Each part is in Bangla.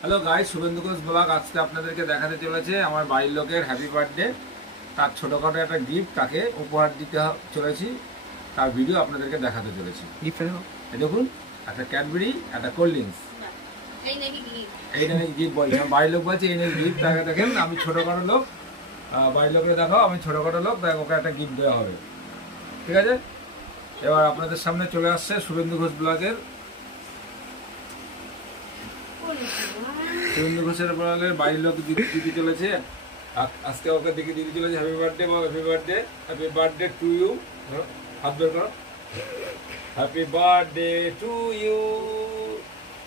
Hello guys, Suvendu Ghosh blog আজকে আপনাদেরকে দেখাতে চলেছে আমার বাড়ির লোকের হ্যাপি বার্থডে। তার ছোটোখাটো একটা গিফট তাকে উপহার দিতে চলেছি, তার ভিডিও আপনাদেরকে দেখাতে চলেছি। এই দেখুন, একটা ক্যাডবেরি, একটা কোল্ড ড্রিঙ্কস। এই নাকি গিফট বলছে, আমার বাড়ির লোক বলছে এই নাকি গিফট। তাকে দেখেন আমি ছোটোখাটো লোক, বাড়ির লোকের দেখাও আমি ছোটোখাটো লোক, তাই ওকে একটা গিফট দেওয়া হবে। ঠিক আছে, এবার আপনাদের সামনে চলে আসছে শুভেন্দু ঘোষ ব্লগের শুভেন্দু ঘোষের ব্লগের বাড়ির লোক দিতে চলেছে। আজকে ওকে দেখে দিতে চলেছে happy birthday, happy birthday, happy birthday to you. হাত বের করো। Happy birthday to you,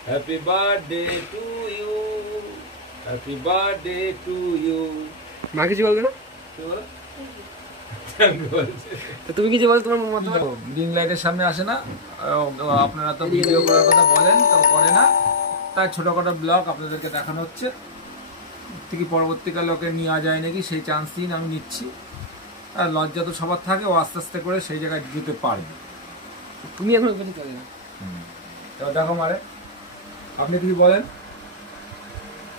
happy birthday to you, happy birthday to you. মা কিছু বলবে না? তুমি কিছু বলো, তোমার মতামত। গ্রিন লাইটের সামনে আসে না, আপনারা তো ভিডিও করার কথা বলেন, তো করে না, তাই ছোটখাটো ব্লগ আপনাদেরকে দেখানো হচ্ছে। থেকে পরবর্তীকালে ওকে নেওয়া যায় নাকি সেই চান্স দিন আমি নিচ্ছি। আর লজ্জা তো সবার থাকে, ও আস্তে আস্তে করে সেই জায়গায় যেতে পারবে। তুমি এখন ওখানে চলে না। এবার দেখো মারে, আপনি কিছু বলেন,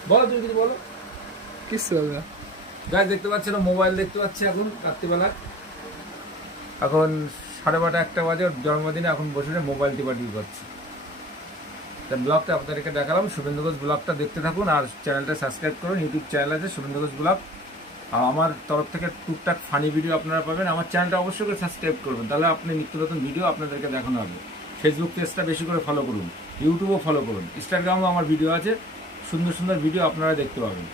বলো, তুমি কিছু বলো। কিছু বলবে? গাছ দেখতে পাচ্ছি না, মোবাইল দেখতে পাচ্ছি এখন রাত্রিবেলা, এখন 12:30 1টা বাজে, ওর জন্মদিনে এখন বসে মোবাইল টিপাটিপি করছি। তার ব্লগটা আপনাদেরকে দেখালাম। শুভেন্দু ঘোষ ব্লগটা দেখতে থাকুন আর চ্যানেলটা সাবস্ক্রাইব করুন। ইউটিউব চ্যানেল আছে শুভেন্দু ঘোষ ব্লগ, আর আমার তরফ থেকে টুকটাক ফানি ভিডিও আপনারা পাবেন। আমার চ্যানেলটা অবশ্যই করে সাবস্ক্রাইব করবেন, তাহলে আপনি নিত্য নতুন ভিডিও আপনাদেরকে দেখানো হবে। ফেসবুক পেজটা বেশি করে ফলো করুন, ইউটিউবও ফলো করুন, ইনস্টাগ্রামও আমার ভিডিও আছে, সুন্দর সুন্দর ভিডিও আপনারা দেখতে পাবেন।